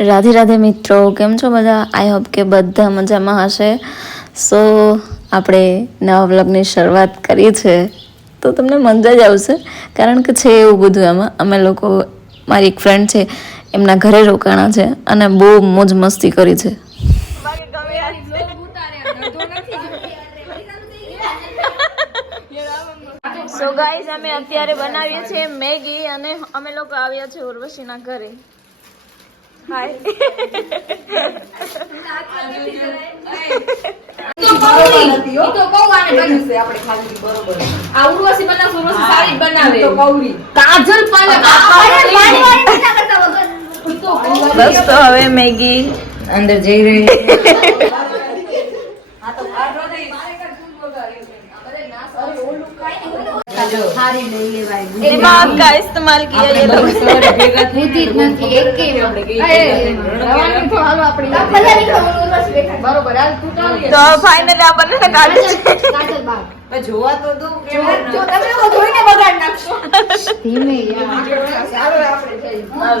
રાધે રાધે મિત્રો, કેમ છો બધા? આઈ હોપ કે બધા મજામાં હશે. સો આપણે નવા વ્લોગની શરૂઆત કરી છે. તો તમને મજા જ આવશે. કારણ કે છે એવું બધું એમાં. અમે લોકો, મારી એક ફ્રેન્ડ છે, એમના ઘરે રોકાણા છે અને બહુ મોજ મસ્તી કરી છે. સો ગાઈઝ અમે અત્યારે બનાવીએ છીએ મેગી અને અમે લોકો આવ્યા છે ઉર્વશીના ઘરે. હાય. બસ તો હવે મેગી અંદર જઈ રહી दिमाग का इस्तेमाल किया ये लोग તો ફાઇનલી આ બંને કાઢે છે જોવા તો દો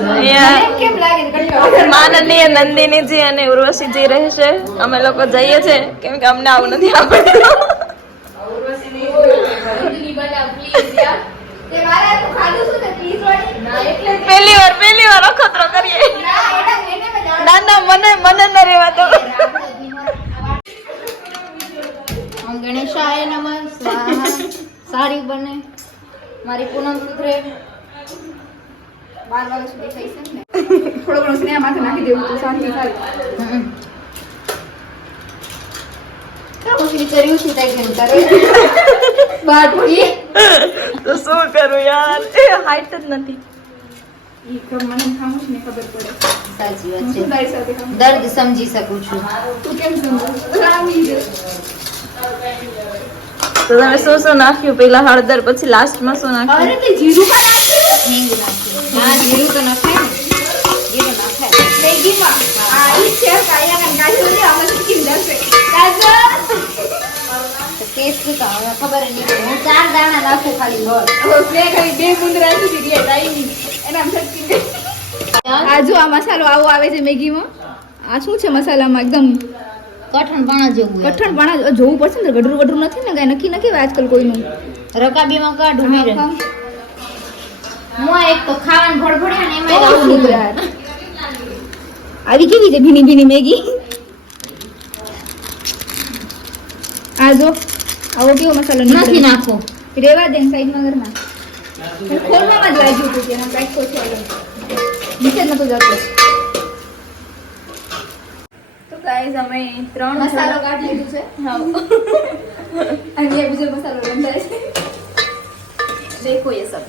અહીંયા માનનીય નંદિનીજી અને ઉર્વશીજી રહેશે અમે લોકો જઈએ છે કેમ કે અમને આવું નથી આવડતું પહેલી વાર પહેલી વાર અખતરો કરીએ. ના ના મને મને ન રહેવા તો ઓમ ગણેશાય નમઃ સ્વાહા. સારી બને. મારી પૂનમ સુધરે. બાર વાગ્યા સુધી થઈ છે ને? થોડો ઘણો સ્નેહ માથે નાખી દેવું તો શાંતિ થાય કેમ કરે? બાર પડી તો શું કરું યાર? એ હાઈટ જ નથી. ને દર્દ સમજી શકું છું. તું કેમ સમજો? રામી છે તો તમે શું શું નાખ્યું? પેલા હળદર પછી લાસ્ટમાં શું નાખ્યું? અરે જીરું પણ નાખ્યું હા જીરું તો નખાય ને. જીરું નખાય. મેગીમાં. આ ઈ છે કાયા કાન કાઢી લે અમે કિંદર છે કાજલ તો ટેસ્ટ તો હવે ખબર નહીં હું ચાર દાણા નાખું ખાલી લોટ હવે ખાલી બે બુંદ રાખી દીધી ટાઈમ એના આમ છટકી દે આ જો આ મસાલો આવો આવે છે મેગીમાં? આ શું છે મસાલામાં એકદમ? કઠણ પણ જેવું હોય. કઠણ પણ જોવું પડશે ને ગઢરું ગઢરું નથી ને કાંઈ નક્કી નથી આજકાલ કોઈનું? રકાબીમાં કાઢું મેરે. હા, હું આ એક તો ખાવાનું ભડભડ્યા ને. એમાં આવું આવી કેવી છે ભીની ભીની મેગી? આ જો. આવો કેવો મસાલો નાખી નાખો. રેવા દે સાઈડમાં ઘરમાં ખોલવામાં જ લાગ્યું હતું તેના કાંઈક ઓછો અલગ નીચે જ નતું જતું. તો ગાઈઝ અમે ત્રણ મસાલો કાઢી લીધું છે? હા. અને બીજો મસાલો બંધાય છે. દેખો એ સબ.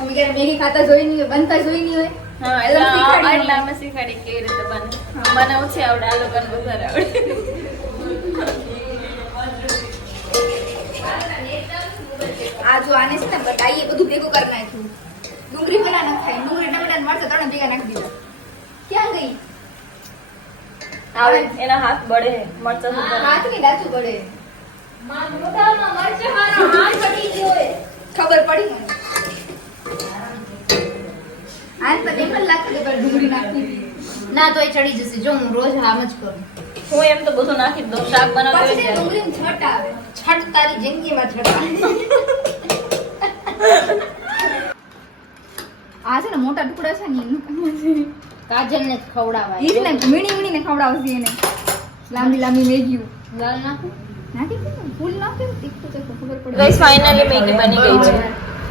અમે ક્યારે મેગી ખાતા જોઈ નહીં બનતા જોઈ નહીં હોય. હા એટલા શીખવાડી કે રીતે બને. મને ઓછી આવડે આ લોકોને વધારે આવડે. આ જો આને છે ને બટાઈએ બધું ભેગું કરી નાખ્યું. ડુંગળી પેલા નખાય ડુંગળી ટમેટા ને મરચાં ત્રણે ભેગા નાખી દીધા. ક્યાં ગઈ? આવે એના હાથ બળે મરચા હાથની ડાચું બળે. ખબર પડી મને? હાથ પર લાગતું ડુંગળી નાખી ના તો એ ચડી જશે. જો હું રોજ આમ જ કરું. હું એમ તો બધું નાખી દઉં શાક બનાવતી પછી તે ત્યારે. છટ આવે. છટ તારી જિંદગીમાં છટ આ છે ને મોટા ટુકડા છે ને એનું કાજલ ને ખવડાવાય. ઈ ને મીણી મીણી ને ખવડાવશે એને. લાંબી લાંબી મેગીયું લાલ નાખું? નાખી દે ફૂલ નાખે તીખું તો ખબર પડે. Guys, finally મેગી બની ગઈ છે.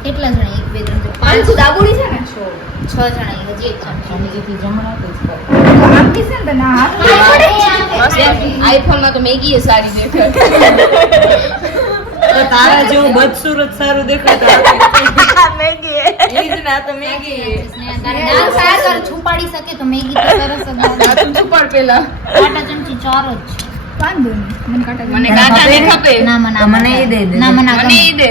કેટલા જણા એક બે ત્રણ પાંચ દાબોડી છે ને? છ જણા હજી એક જણ. આપી છે ને ના હાથ. આઈફોનમાં તો મેગી એ સારી દેખાય. તારા જેવું બદસુરત સારું દેખાતા મેગી એ. જ ને તો મેગી તારે દાળ સાર કર છુપાડી શકે તો મેગી તો સરસ છુપાડ પેલા. ચમચી ચાર જ. છે. વાંધો નહીં મને કાંટા મને કાંટા નહીં ખપે. ના મને આ મને એ દે દે. ના મને મને. ઈ દે.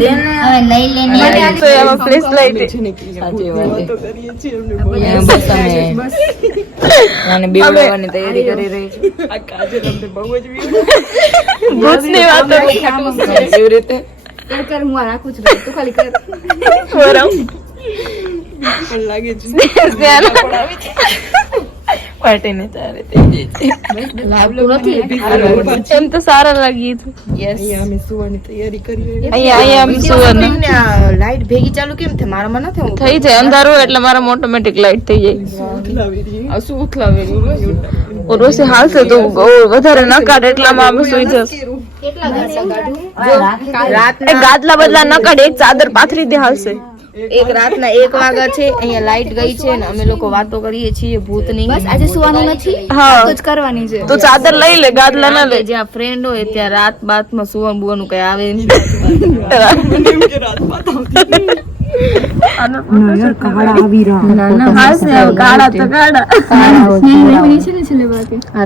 દે ને હવે લઈ લે ને મને આ તો એમાં પ્લીઝ લઈ દે સાચી વાત છે. અહીંયા બસ અમે અને બેવડવાની તૈયારી કરી રહી છે. આ કાજે તમને બહુ જ ભૂતની વાતો કેવી રીતે કર કર હું આ રાખું છું. તું ખાલી કર. બરાબર પણ લાગે છે? પાટીને તારે થઈ જાય છે એમ તો સારા લાગી છે અહીંયા અમે સુવાની તૈયારી કરીએ અહીંયા અહીંયા આમ લાઈટ ભેગી ચાલુ કેમ થાય? મારામાં નથી હું થઈ જાય અંધારું એટલે મારા ઓટોમેટિક લાઈટ થઈ જાય. શું ઉથલાવેલું? ઓરોસે હાલશે તો વધારે ન કાઢે એટલામાં અમે સુઈ જશે. ગાદલા બદલા ન કાઢે એક ચાદર પાથરી દે હાલશે. એક રાતના એક વાગ્યા છે અહીંયા લાઈટ ગઈ છે ને અમે લોકો વાતો કરીએ છીએ ભૂતની. બસ આજે સુવાનું નથી? હા. તો જ કરવાની છે. તો ચાદર લઈ લે ગાદલા ના લે. જ્યાં ફ્રેન્ડ હોય ત્યાં રાત બાતમાં સુવાનું બુવાનું કઈ આવે નહીં.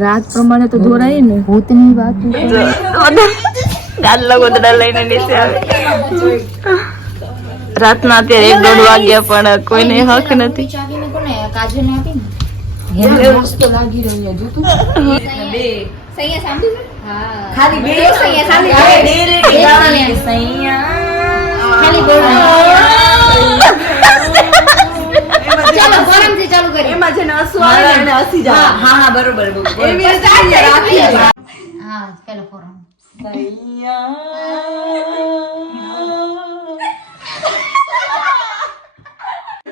રાત પ્રમાણે તો દોરાય ને. ભૂતની વાત ગાદલા ગોદડા લઈને નીચે આવે. રાતના અત્યારે એક દોઢ વાગ્યા પણ કોઈને હક નથી. હા. પેલો ફોરમ સૈયા સાંભળ્યું હા ખાલી બે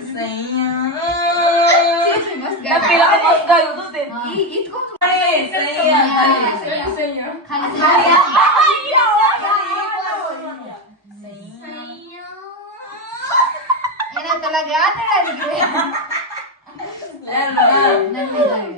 સૈયા ખાલી ખાલી બોલ ચાલો ફોરમથી ચાલુ કરીએ હા હા બરોબર હા પેલો ફોરમ એના તો તો લાગી ગયું. હજી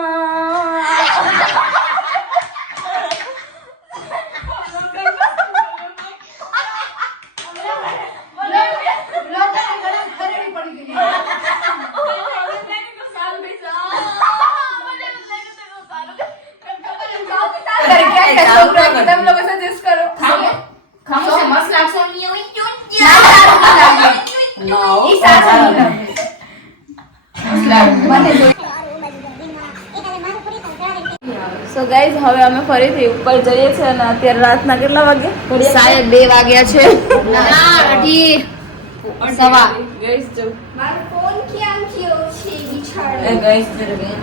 તમે લોકો સજેસ્ટ કરો ખામોશ મસ્ત લાગશે ને એવું ઈ સાચું નહીં. હવે અમે ફરીથી ઉપર જઈએ છીએ અને અત્યારે રાતના કેટલા વાગે? સાહેબ બે વાગ્યા છે.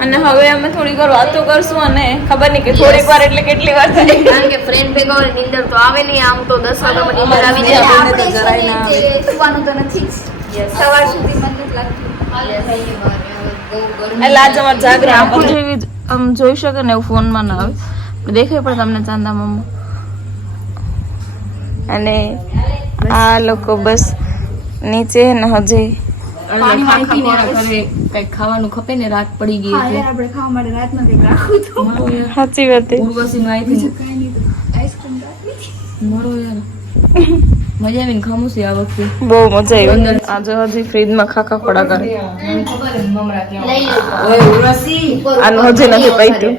અને હવે અમે થોડીક વાર વાતો કરશું અને ખબર નહીં કે થોડીક વાર એટલે કેટલી વાર થાય. કારણ કે ફ્રેન્ડ ભેગા હોય નીંદર તો આવે નહીં આમ તો દસ વાગ્યામાં નીંદર આવી જાય. આપણે તો સુવાનું તો નથી. સવાર સુધી મને નથી લાગતું. એટલે આજે અમારે જાગરણ આખું જેવી આમ જોઈ શકે ને એવું ફોનમાં ના આવે. દેખાય પણ તમને ચાંદા મામા. અને આ લોકો બસ નીચે ને હજે. ખાવાનું ખપે ને રાત પડી ગઈ હા આપણે ખાવા માટે રાતમાં કંઈક રાખવું તો સાચી વાત છે. ઉર્વશી નું આઈસ્ક્રીમ રાખવી યાર. મજા આવીને ખામોશી આ વખતે. બહુ મજા આવી. આજે હજી ફ્રીજમાં ખાખા ખોડા કરે. આનું હજી નથી પૈતું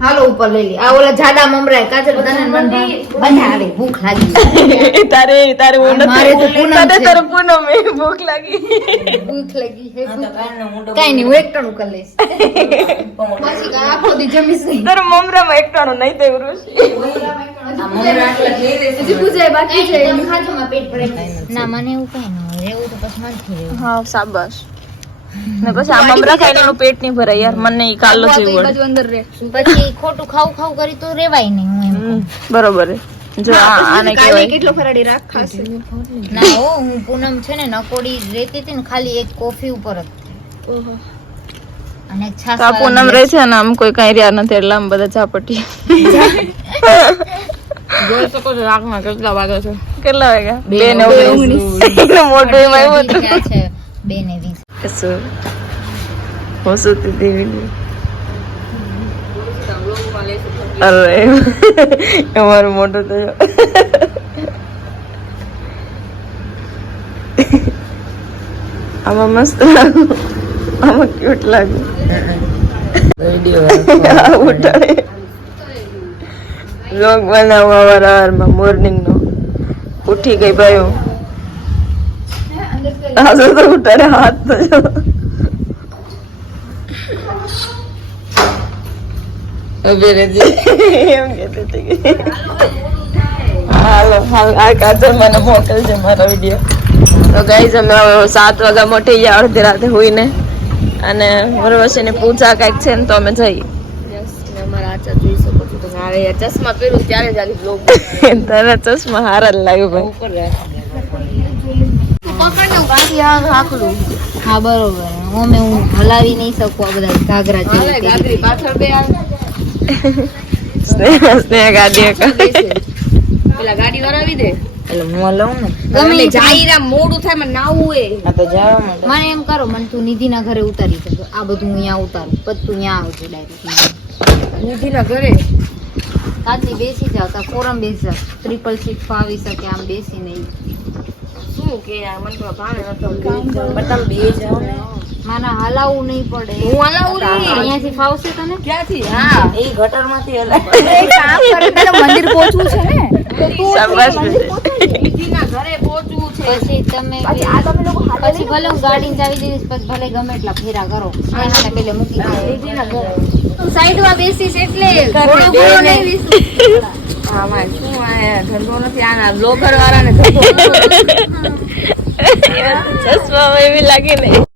હાલો ઉપર લઈ લે. આ ઓલા જાડા મમરા કાજલ બધાને ભૂખ લાગી. તારે તારે હું નથી તારે તારે પૂનમ ભૂખ લાગી. ભૂખ લાગી હે કઈ નહીં હું એક કરી લઈશ. પછી આખો દી જમીશ નહીં. તારે મમરામાં એકટાણું નહીં તેવું ઋષિ બાકી છે. ના મને એવું કઈ ન એવું તો પછી નથી હા સાબાશ ને પછી આ મમરા ખાઈને એનું પેટ નહીં ભરાય યાર મને ઈ કાલો જેવું એ અંદર રહે. પછી ખોટું ખાવ ખાવ કરી તો રેવાય નહીં હું એમ બરોબર જો આને કહેવાય. કેટલો ફરાડી રાખ ખાશે? ના ઓ હું પૂનમ છે ને નકોડી રહેતી હતી ને ખાલી એક કોફી ઉપર જ. અને છાસ પૂનમ રહે છે ને આમ કોઈ કઈ રહ્યા નથી એટલે આમ બધા ઝાપટી. જોઈ શકો છો રાતમાં કેટલા વાગ્યા છે. કેટલા વાગ્યા? બે ને ઓગણીસ. એનું એમાં આવ્યું હતું બે ને હું સુતી હતી વેલી. અરે અમારું મોઢું થયો. આમાં મસ્ત લાગુ આમાં ક્યુટ લાગુ ઉઠાડે લોગ બનાવવા વાળા મોર્નિંગ નો ઉઠી ગઈ ભાઈ હું આજે તો ઉતારે હાથ તો ઊભી રહેજે. એમ કહેતી હતી કે હાલો હાલ આ કાજલ મને મોકલજે મારો વીડિયો તો ગાઈઝ અમે હવે સાત વાગ્યા મોટી ગયા અડધી રાતે હોઈને અને વરવસીની પૂજા કાંઈક છે ને તો અમે જઈએ ચશ્મા પહેરું ત્યારે જ તારા ચશ્મા હારા જ લાગ્યું ભાઈ હા બરોબર. અમે હું હલાવી નહીં શકું આ બધા ઘાઘરા જેવી પાછળ બે સ્નેહ સ્નેહ ગાડી પેલા ગાડી વરાવી દે. એટલે હું લઉં ને. ગમે ગમે જાઈરા મોડું થાય મને નાવું એ. આ તો જવા મને એમ કરો મને તું નિધિના ઘરે ઉતારી શકો આ બધું હું અહીંયા ઉતારું. પછી તું અહીંયા આવજો ડાયરેક્ટ નિધિના ઘરે? કાચી બેસી જાવ તા ફોરમ બેસી જાવ ટ્રિપલ સીટ ફાવી શકે આમ બેસી નહીં શું કે મને તો નતો બે ને નહીં પડે. હું હલાવું નહીં. અહીંયાથી ફાવશે તને? ક્યાંથી? હા. એ ગટરમાંથી હલાવ મંદિર પહોંચવું છે ને? નિધિના ઘરે પહોંચવું પછી તમે પછી ભલે હું ગાડી ચાવી દઈશ પછી ભલે ગમે એટલા ફેરા કરો. અહીંયા પેલે મૂકી. સાઈડમાં બેસીશ એટલે ઘોડો ઘોડો નહીં શું આ ધંધો નથી? આના બ્લોગર વાળાને ધંધો ચશ્મા એવી લાગે ને.